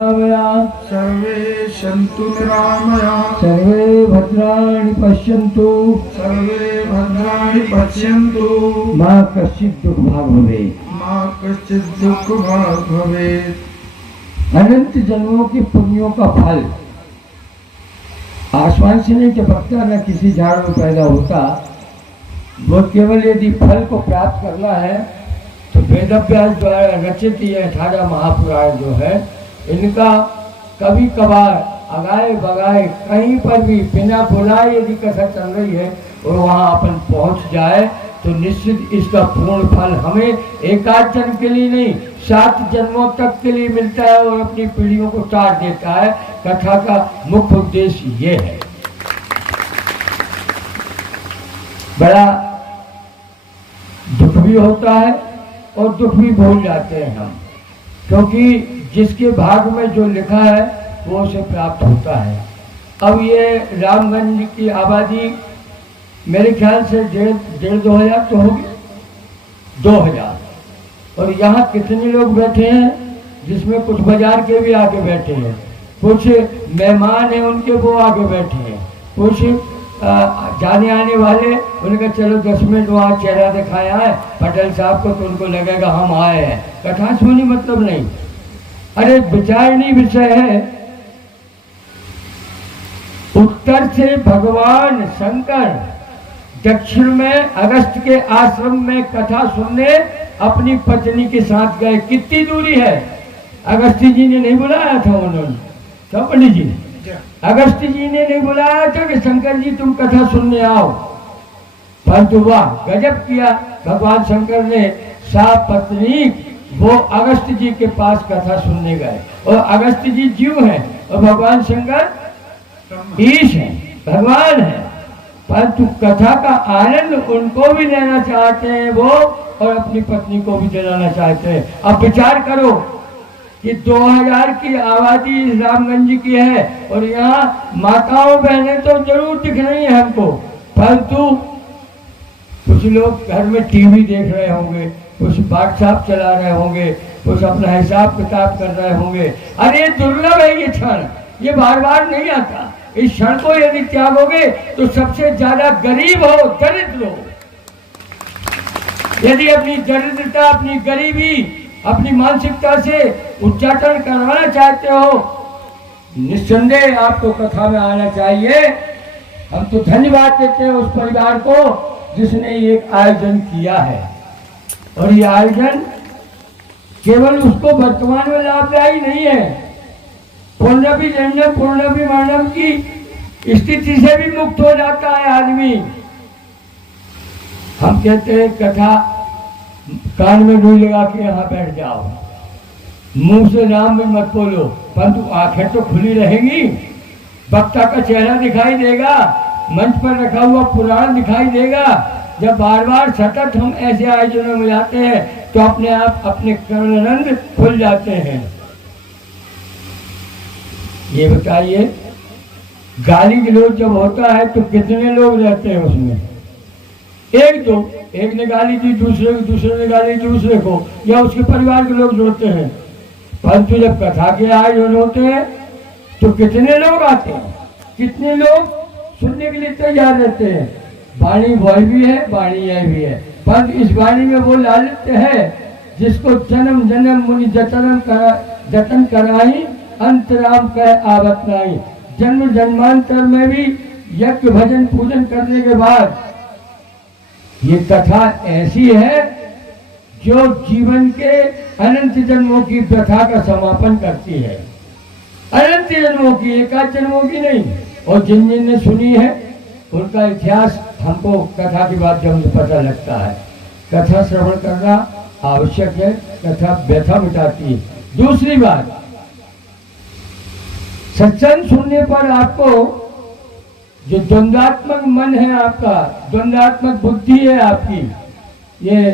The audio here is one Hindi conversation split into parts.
सर्वे सन्तु निरामया सर्वे भद्राणि पश्यन्तु सर्वे भद्राणि पश्यन्तु मा कश्चित् दुःखभाग् भवेत् मा कश्चित् दुःखभाग् भवेत्। अनंत जन्मों के पुण्यों का फल आसमान से नहीं टपकता, न किसी झाड़ में पैदा होता। वो केवल यदि फल को प्राप्त करना है तो वेदव्यास द्वारा रचित ये 18 महापुराण जो है, इनका कभी कभार अगाए बगाए कहीं पर भी बिना बुलाए यदि कथा चल रही है और वहाँ अपन पहुँच जाए तो निश्चित इसका पूर्ण फल हमें एक आध जन्म के लिए नहीं, 7 जन्मों तक के लिए मिलता है और अपनी पीढ़ियों को तार देता है। कथा का मुख्य उद्देश्य ये है। बड़ा दुख भी होता है और दुख भी भूल जाते हैं हम, क्योंकि जिसके भाग में जो लिखा है वो उसे प्राप्त होता है। अब ये रामगंज की आबादी मेरे ख्याल से 1,500-2,000 तो होगी, 2,000। और यहाँ कितने लोग बैठे हैं, जिसमें कुछ बाजार के भी आके बैठे हैं, कुछ मेहमान हैं उनके वो आगे बैठे हैं, कुछ जाने आने वाले उनका चलो 10 मिनट वहाँ चेहरा दिखाया है पटेल साहब को तो उनको लगेगा हम आए हैं। कथा सुनी मतलब नहीं, अरे विचारणी विषय है। उत्तर से भगवान शंकर दक्षिण में अगस्त के आश्रम में कथा सुनने अपनी पत्नी के साथ गए। कितनी दूरी है? अगस्ती जी ने नहीं बुलाया था, उन्होंने क्या पंडित जी ने, अगस्ती जी ने नहीं बुलाया था कि शंकर जी तुम कथा सुनने आओ। परंतु वाह गजब किया, भगवान शंकर ने साफ पत्नी वो अगस्त जी के पास कथा सुनने गए। और अगस्त जी जीव हैं और भगवान शंकर ईश हैं, भगवान हैं। परंतु कथा का आनंद उनको भी लेना चाहते हैं वो, और अपनी पत्नी को भी दिलाना चाहते हैं। अब विचार करो कि 2,000 की आबादी रामगंज की है और यहाँ माताओं बहनें तो जरूर दिख रही हैं हमको, परंतु कुछ लोग घर में टीवी देख रहे होंगे, कुछ व्हाट्सएप चला रहे होंगे, कुछ अपना हिसाब किताब कर रहे होंगे। अरे दुर्लभ है ये क्षण, ये बार बार नहीं आता। इस क्षण को यदि त्यागोगे तो सबसे ज्यादा गरीब हो, दरिद्र हो। यदि अपनी दरिद्रता, अपनी गरीबी, अपनी मानसिकता से उच्चाटन करवाना चाहते हो, निस्संदेह आपको कथा में आना चाहिए। हम तो धन्यवाद देते हैं उस परिवार को जिसने एक आयोजन किया है, और ये आयोजन केवल उसको वर्तमान में लाभदायी नहीं है, पुनरपि जन्म पुनरपि मरणम की स्थिति से भी मुक्त हो जाता है आदमी। हम कहते हैं कथा कान में रुई लगा के यहाँ बैठ जाओ, मुंह से नाम भी मत बोलो, परंतु आंखें तो खुली रहेंगी, वक्ता का चेहरा दिखाई देगा, मंच पर रखा हुआ पुराण दिखाई देगा। जब बार बार सतत हम ऐसे आयोजनों में जाते हैं तो अपने आप अपने कर्णानंद खुल जाते हैं। ये बताइए, गाली गलौज जब होता है तो कितने लोग रहते हैं उसमें? एक दो, एक ने गाली दी दूसरे को, दूसरे ने गाली दी दूसरे को, या उसके परिवार के लोग जोड़ते हैं। परंतु जब कथा के आयोजन होते हैं तो कितने लोग आते हैं, कितने लोग सुनने के लिए तैयार रहते हैं। वाणी वही भी है, वाणी यह भी है, पर इस वाणी में वो लालित्य है जिसको जन्म जन्म मुनि जतन कराई अंतराम कह आवत नाई। जन्म जन्मांतर में भी यज्ञ भजन पूजन करने के बाद ये कथा ऐसी है जो जीवन के अनंत जन्मों की व्यथा का समापन करती है। अनंत जन्मों की, एकाध जन्मों की नहीं। और जिन जिन ने सुनी है उनका इतिहास हमको कथा के माध्यम से पता लगता है। कथा श्रवण करना आवश्यक है, कथा व्यथा मिटाती है। दूसरी बात, सत्संग सुनने पर आपको जो द्वंद्वात्मक मन है, आपका द्वंद्वात्मक बुद्धि है आपकी, ये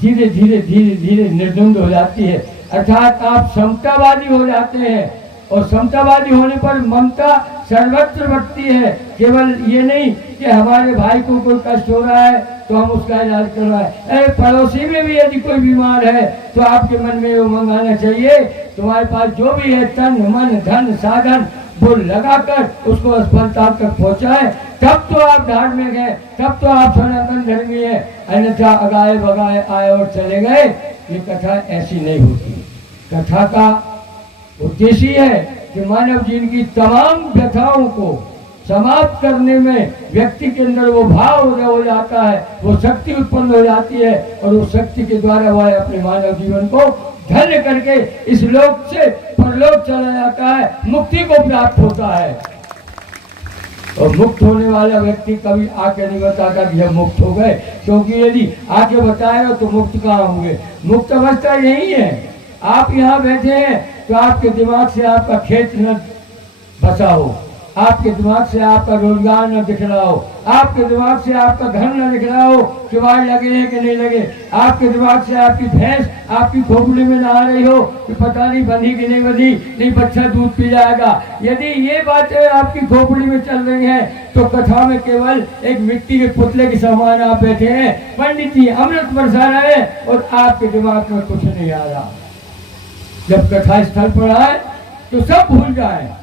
धीरे धीरे धीरे धीरे निर्द्वंद हो जाती है। अर्थात आप समतावादी हो जाते हैं, और समतावादी होने पर ममता सर्वत्र बढ़ती है। केवल ये नहीं कि हमारे भाई को कोई कष्ट हो रहा है तो हम उसका इलाज करवाएं। पड़ोसी में भी यदि कोई बीमार है तो आपके मन में उमंग आना चाहिए, तुम्हारे पास जो भी है तन मन धन साधन वो लगाकर उसको अस्पताल तक पहुंचाए, तब तो आप धार्मिक हैं, तब तो आप सनातन धर्मी है। अन्यथा अगाए बगाए आए और चले गए, ये कथा ऐसी नहीं होती। कथा का उद्देश्य है कि मानव जीवन की तमाम व्यथाओं को समाप्त करने में व्यक्ति के अंदर वो भाव उदय हो जाता है, वो शक्ति उत्पन्न हो जाती है और उस शक्ति के द्वारा वह अपने मानव जीवन को धन्य करके इस लोक से परलोक चला जाता है, मुक्ति को प्राप्त होता है। और मुक्त होने वाला व्यक्ति कभी आके नहीं बताता कि हम मुक्त हो गए, क्योंकि यदि आके बताएगा तो मुक्त कहाँ होंगे। मुक्त अवस्था यही है, आप यहाँ बैठे हैं तो आपके दिमाग से आपका खेत न बसा हो, आपके दिमाग से आपका रोजगार न दिख रहा हो, आपके दिमाग से आपका घर न दिख रहा हो कि वार लगे हैं कि नहीं लगे, आपके दिमाग से आपकी भैंस आपकी खोपड़ी में नहा रही हो कि पता नहीं बंधी कि नहीं बंधी, नहीं बच्चा दूध पी जाएगा। यदि ये बातें आपकी खोपड़ी में चल रही हैं तो कथा में केवल एक मिट्टी के पुतले के समान आप बैठे हैं। पंडित जी अमृत बरसा रहे हैं और आपके दिमाग में कुछ नहीं आ रहा। जब कथा स्थल पर आए तो सब भूल जाए।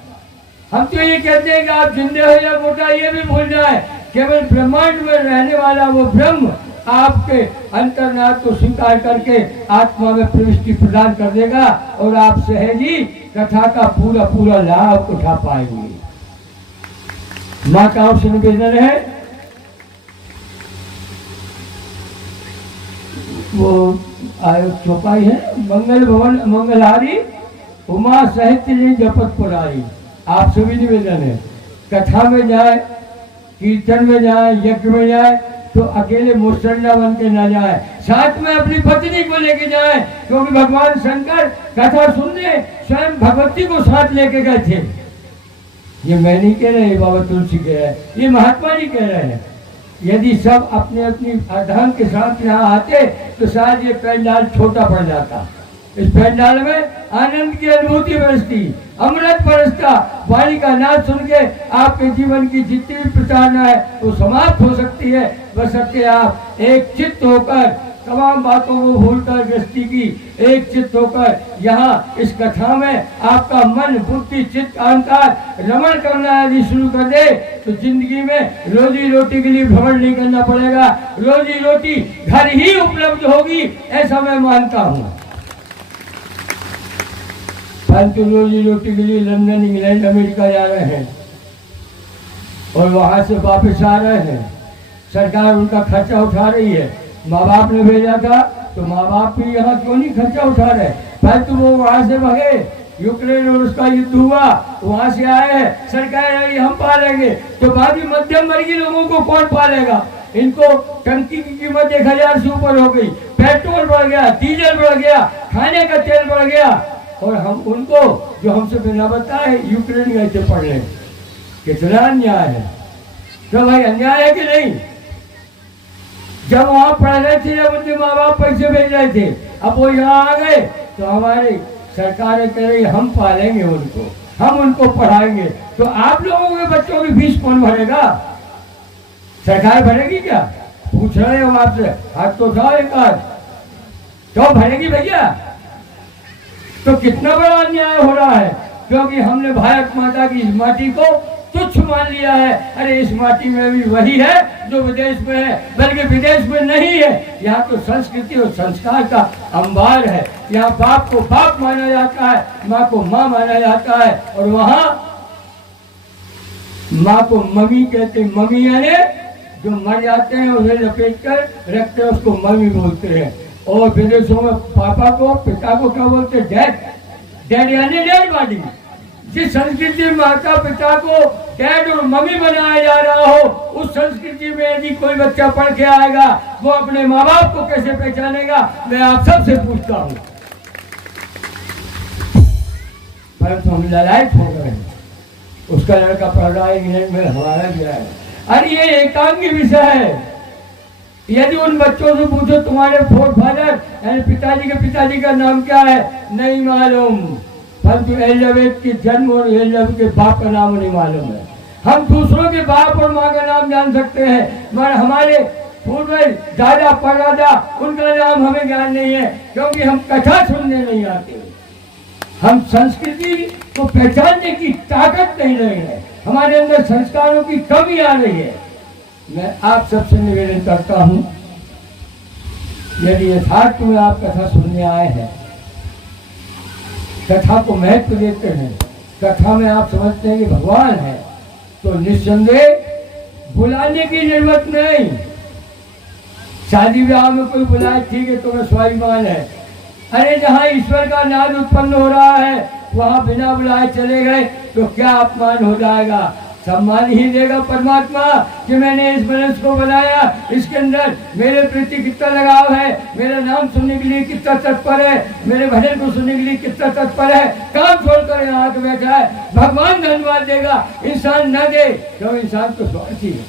हम तो ये कहते हैं कि आप जिंदे हो या मोटा ये भी भूल जाए, केवल ब्रह्मांड में रहने वाला वो ब्रह्म आपके अंतर्नाद को स्वीकार करके आत्मा में प्रविष्टि प्रदान कर देगा और आप सहजी कथा का पूरा पूरा लाभ उठा पाएंगे। माताओं से निवेदन है, वो चौपाई है, मंगल भवन मंगलहारी उमा साहित्य जपत पुरारी। आप सभी निवेदन है, कथा में जाए, कीर्तन में जाए, यज्ञ में जाए तो अकेले मुसन्ना बन के ना जाए, साथ में अपनी पत्नी को लेके जाए, क्योंकि भगवान शंकर कथा सुनने स्वयं भगवती को साथ लेके गए थे। ये मैं नहीं कह रहे, बाबा तुलसी कह रहे हैं, ये महात्मा जी कह रहे हैं। यदि सब अपने अपनी अध्ययन के साथ यहाँ आते तो शायद ये पंडाल छोटा पड़ जाता। इस पंडाल में आनंद की अनुभूति बरसती, अमृत बरसता, वाणी का नाद सुन के आपके जीवन की जितनी भी प्रताड़ना है वो समाप्त हो सकती है। बशर्ते आप एक चित्त होकर तमाम बातों को भूलकर गृहस्थी की एक चित्त होकर यहाँ इस कथा में आपका मन बुद्धि चित्त अहंकार रमण करना यदि शुरू कर दे तो जिंदगी में रोजी रोटी के लिए भ्रमण नहीं करना पड़ेगा, रोजी रोटी घर ही उपलब्ध होगी, ऐसा मैं मानता हूँ। परंतु रोजी रोटी के लिए लंदन इंग्लैंड अमेरिका जा रहे हैं और वहां से वापस आ रहे हैं, सरकार उनका खर्चा उठा रही है। माँ बाप ने भेजा था तो माँ बाप भी यहाँ क्यों नहीं खर्चा उठा रहे, परंतु वो वहां से भगे, यूक्रेन और उसका युद्ध हुआ, वहां से आए हैं, सरकार आई हम पालेंगे, तो बाकी मध्यम वर्गीय लोगों को कौन पालेगा। इनको टंकी की कीमत 1000 से ऊपर हो गई, पेट्रोल बढ़ गया, डीजल बढ़ गया, खाने का तेल बढ़ गया, और हम उनको जो हमसे बिना बताए यूक्रेन गए थे पढ़ने। कितना अन्याय है, तो भाई अन्याय है कि नहीं। जब वहां पढ़ रहे थे, जब उनके माँ बाप पैसे भेज रहे थे, अब वो यहाँ आ गए तो हमारी सरकारें कह रही हम पालेंगे उनको, हम उनको पढ़ाएंगे। तो आप लोगों के बच्चों की फीस कौन भरेगा, सरकार भरेगी क्या? पूछ रहे हो आपसे, हाथ तो उठाओ एक आध, तो भरेगी भैया। तो कितना बड़ा अन्याय हो रहा है, क्योंकि हमने भारत माता की इस माटी को तुच्छ मान लिया है। अरे इस माटी में भी वही है जो विदेश में है, बल्कि विदेश में नहीं है। यहाँ तो संस्कृति और संस्कार का अंबार है। यहाँ बाप को बाप माना जाता है, माँ को माँ माना जाता है, और वहाँ माँ को मम्मी कहते हैं। मम्मी यानी जो मर जाते हैं उसे लपेट कर रखते हैं, उसको मम्मी बोलते हैं। और विदेशों में पापा को पिता को क्या बोलते हैं? डैड। डैड यानी डेड बॉडी। जिस संस्कृति में माता पिता को डैड और मम्मी बनाया जा रहा हो, उस संस्कृति में यदि कोई बच्चा पढ़ के आएगा वो अपने माँ बाप को कैसे पहचानेगा? मैं आप सबसे पूछता हूँ। परंतु हम ललायत हो गए, उसका लड़का पढ़ रहा है इंग्लैंड में, हमारा गया है। अरे ये एकांगी विषय है। यदि उन बच्चों से पूछो तुम्हारे फोरफादर यानी पिताजी के पिताजी का नाम क्या है, नहीं मालूम, परंतु एलिजाबेथ के जन्म और एलिजाबेथ के बाप का नाम नहीं मालूम है। हम दूसरों के बाप और माँ का नाम जान सकते हैं, मगर हमारे पूर्व दादा परदादा उनका नाम हमें ज्ञान नहीं है, क्योंकि हम कथा सुनने नहीं आते। हम संस्कृति को पहचानने की ताकत नहीं रहे हैं, हमारे अंदर संस्कारों की कमी आ रही है। मैं आप सबसे निवेदन करता हूं, यदि यथार्थ में आप कथा सुनने आए हैं, कथा को महत्व देते हैं, कथा में आप समझते हैं कि भगवान है, तो निस्संदेह बुलाने की जरूरत नहीं। शादी विवाह में कोई बुलाए, ठीक है, तुम्हें स्वाभिमान है। अरे जहाँ ईश्वर का नाद उत्पन्न हो रहा है वहाँ बिना बुलाए चले गए तो क्या अपमान हो जाएगा? सम्मान ही देगा परमात्मा कि मैंने इस मनुष्य को बनाया, इसके अंदर मेरे प्रति कितना लगाव है, मेरा नाम सुनने के लिए कितना तत्पर है, मेरे भजन को सुनने के लिए कितना तत्पर है, काम छोड़कर यहाँ आके बैठा है। भगवान धन्यवाद देगा, इंसान न दे, क्यों? इंसान तो स्वार्थी है,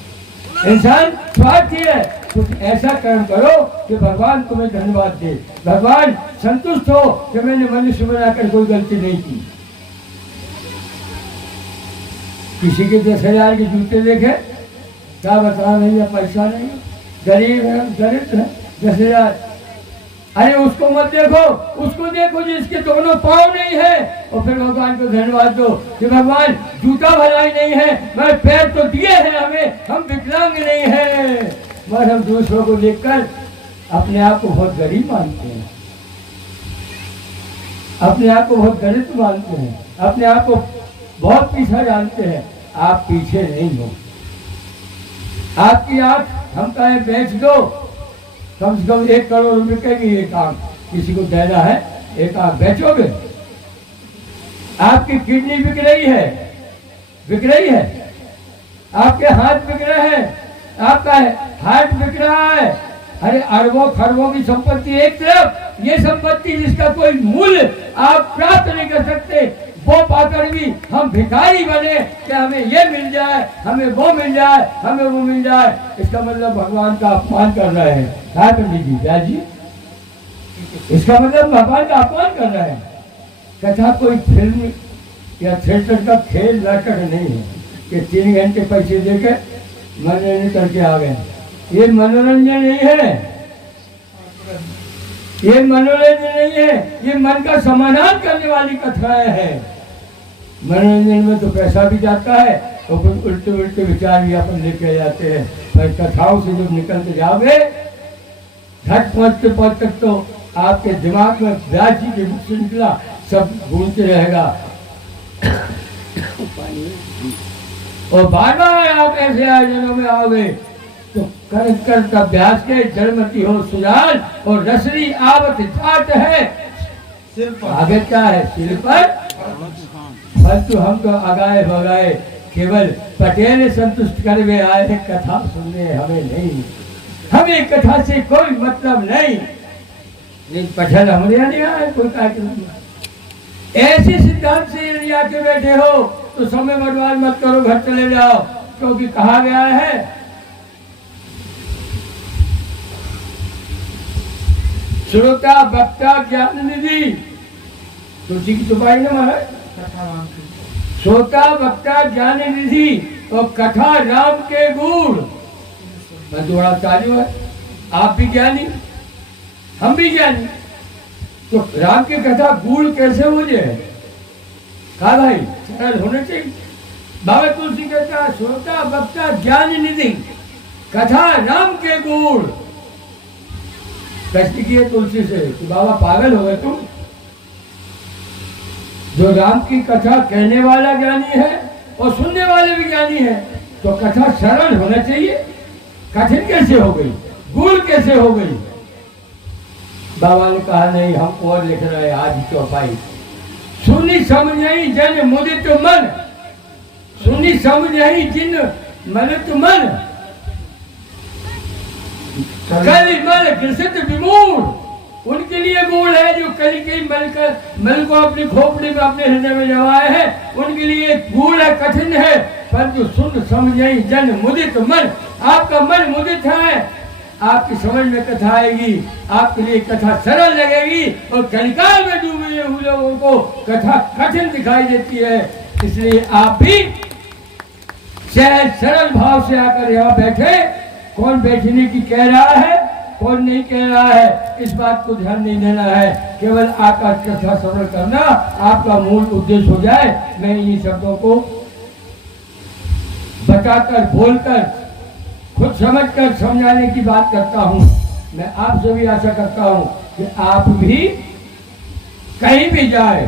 इंसान स्वार्थी है। कुछ ऐसा कर्म करो कि भगवान तुम्हें धन्यवाद दे, भगवान संतुष्ट हो कि मैंने मनुष्य बनाकर कोई गलती नहीं की। किसी के 10,000 के जूते देखे, क्या बता नहीं है, पैसा नहीं, गरीब है, दरिद्र है, 10,000। अरे उसको मत देखो, उसको देखो जिसके दोनों पाँव नहीं है, और फिर भगवान को धन्यवाद दो कि भगवान जूता भलाई नहीं है, मगर पैर तो दिए हैं हमें, हम विकलांग नहीं है। मगर हम दूसरों को देखकर अपने आप को बहुत गरीब मानते हैं, अपने आप को बहुत दरिद्र मानते हैं, अपने आप को बहुत पीछा जानते हैं। आप पीछे नहीं हो। आपकी आंख हम कहें बेच दो, कम से कम 1 करोड़ रुपए की एक आंख किसी को देना है, एक आंख बेचोगे? आपकी किडनी बिक रही है, बिक रही है, आपके हाथ बिक रहे हैं, आपका हार्ट बिक रहा है। अरे अरबों खरबों की संपत्ति एक तरफ, ये संपत्ति जिसका कोई मूल्य आप प्राप्त नहीं कर सकते, वो पाकर भी हम भिखारी बने कि हमें ये मिल जाए, हमें वो मिल जाए, हमें वो मिल जाए। इसका मतलब भगवान का अपमान कर रहे हैं। क्या पंडित जी, क्या जी? इसका मतलब भगवान का अपमान कर रहे हैं। कथा कोई फिल्म या थिएटर का खेल नाटक नहीं है कि 3 घंटे पैसे देके मनोरंजन करके आ गए। ये मनोरंजन नहीं है, ये मनोरंजन नहीं है, ये मन का समाधान करने वाली कथाएं हैं। मनोरंजन में तो पैसा भी जाता है और कुछ उल्टे उल्टे विचार भी अपन लेके जाते हैं, पर कथाओं से जब निकल के जाओगे घट पहुंचते तक तो आपके दिमाग में व्यास जी के मुख से निकला सब घूमते रहेगा और बार बार आप ऐसे आयोजनों में आओगे तो कर अभ्यास के जड़मती हो सुजान और रसरी आवत जात है। आगे क्या है? सिर पर परंतु हम तो अगाए भगाए केवल पटेल संतुष्ट कर वे आए हैं, कथा सुनने हमें नहीं, हमें कथा से कोई मतलब नहीं। पटेल हमारे यहाँ नहीं आए कोई कार्यक्रम। ऐसे सिद्धांत से यदि आके बैठे हो तो समय बर्बाद मत करो, घर चले जाओ, क्योंकि कहा गया है श्रोता वक्ता ज्ञान निधि। तुलसी की चुपाई ना महाराज, श्रोता वक्ता ज्ञान निधि और कथा राम के गुण। मैं थोड़ा चालू है, आप भी ज्ञानी हम भी ज्ञानी, तो राम की कथा गुण कैसे हो जाए? कहा भाई सरल होने चाहिए। बाबा तुलसी कहता है श्रोता वक्ता ज्ञान निधि कथा राम के गुण। प्रश्न किए तुलसी से कि बाबा पागल हो गए तुम? जो राम की कथा कहने वाला ज्ञानी है और सुनने वाले भी ज्ञानी है, तो कथा सरल होना चाहिए, कठिन कैसे हो गई, गुण कैसे हो गई? बाबा ने कहा नहीं, हम और लिख रहे हैं आज चौपाई। सुनी समझ नहीं जन मुदित मन, सुनी समझ नहीं जिन मलित मन, कली मल कृषित विमूढ़। उनके लिए मूल है जो कली के मल को अपनी खोपड़ी में अपने हृदय में जमाए हैं, उनके लिए मूल है, कठिन है। परंतु सुन समझ जन मुदित मन, आपका मन मुदित है, आपकी समझ में कथा आएगी, आपके लिए कथा सरल लगेगी और कलिकाल में डूबे हुए लोगों को कथा कठिन दिखाई देती है। इसलिए आप भी सहज सरल भाव से आकर यहाँ बैठे कौन बैठने की कह रहा है, कौन नहीं कह रहा है, इस बात को ध्यान नहीं देना है। केवल आकाश कथा श्रवण करना आपका मूल उद्देश्य हो जाए। मैं इन्हीं शब्दों को बताकर, बोलकर, खुद समझकर समझाने की बात करता हूँ। मैं आपसे भी आशा करता हूँ कि आप भी कहीं भी जाए,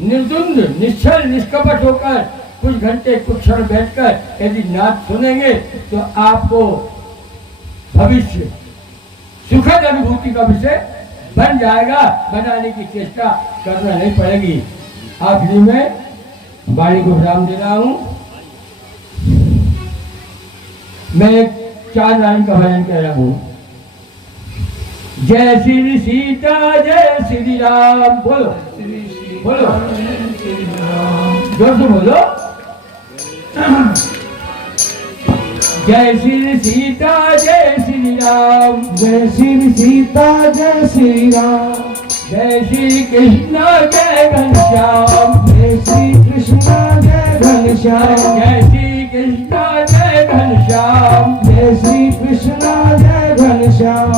निर्द्वंद, निश्चल, निष्कपट होकर कुछ घंटे, कुछ क्षण बैठकर यदि नाद सुनेंगे तो आपको भविष्य सुखद अनुभूति का विषय बन जाएगा। बनाने की चेष्टा करना नहीं पड़ेगी। आखिरी में वाणी को विराम दे रहा हूं। मैं एक 4 लाइन का भजन कह रहा हूं। जय श्री सीता जय श्री राम, बोलो बोलो, जोर से बोलो। जय श्री सीता जय श्री राम, जय श्री सीता जय श्री राम, जय श्री कृष्ण जय घनश्याम, जय श्री कृष्ण जय घनश्याम, जय श्री कृष्ण जय घनश्याम, जय श्री कृष्ण जय घनश्याम,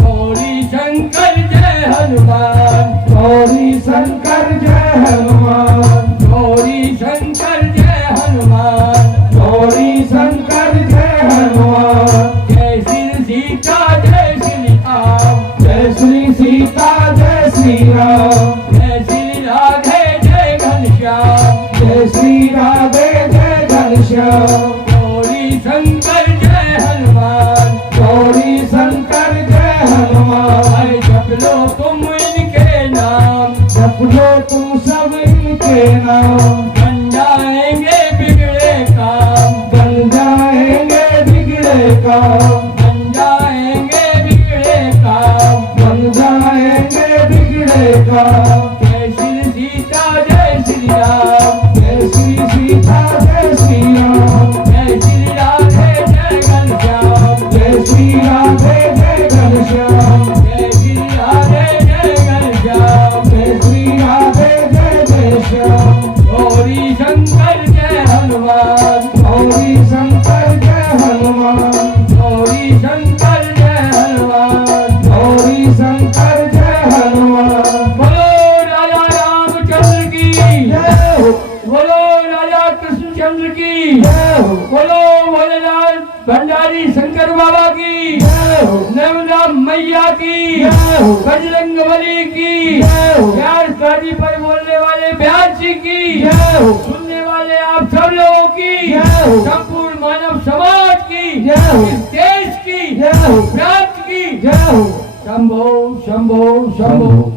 गौरी शंकर जय हनुमान, गौरी शंकर जय हनुमान, गौरी शंकर जय हनुमान, गौरी शंकर जय हनुमान, जय श्री सीता जय श्री राम, जय श्री सीता जय श्री राम, जय श्री राधे जय घनश्याम, जय श्री राधे जय घनश्याम, गौरी शंकर जय हनुमान, गौरी शंकर जय हनुमान। अरे जप लो तुम इनके नाम, जप लो तुम सब इनके नाम, बन जाएंगे बिगड़े काम, बन जाएंगे बिगड़े काम, बन जाएंगे बिगड़े काम। बन जाएंगे बिगड़े काम। जय श्री सीता जय श्री राम, जय श्री सीता जय श्री राम, जय श्री राधे जय घनश्याम, जय श्री राधे जय घनश्याम, जय श्री राधे जय घनश्याम, जय श्री राधे जय जय श्याम, गौरी शंकर जय हनुमान, गौरी शंकर जय हनुमान, गौरी शंकर जय हनुमान। गौरी शंकर जय हनुमान। बोलो राजा रामचंद्र की, जय हो, बोलो राजा कृष्णचंद्र की, जय हो, बोलो भोलेनाथ भंडारी शंकर बाबा की, जय हो, नर्मदा मैया की, जय हो, बजरंग बली की, जय हो, प्यार शादी पर बोलने वाले ब्यास जी की, जय हो, सुनने वाले आप सब लोगों की, जय हो, संपूर्ण मानव समाज की, जय हो, इस देश की, जय हो, प्रांत की, जय हो। शंभो शंभो शंभो।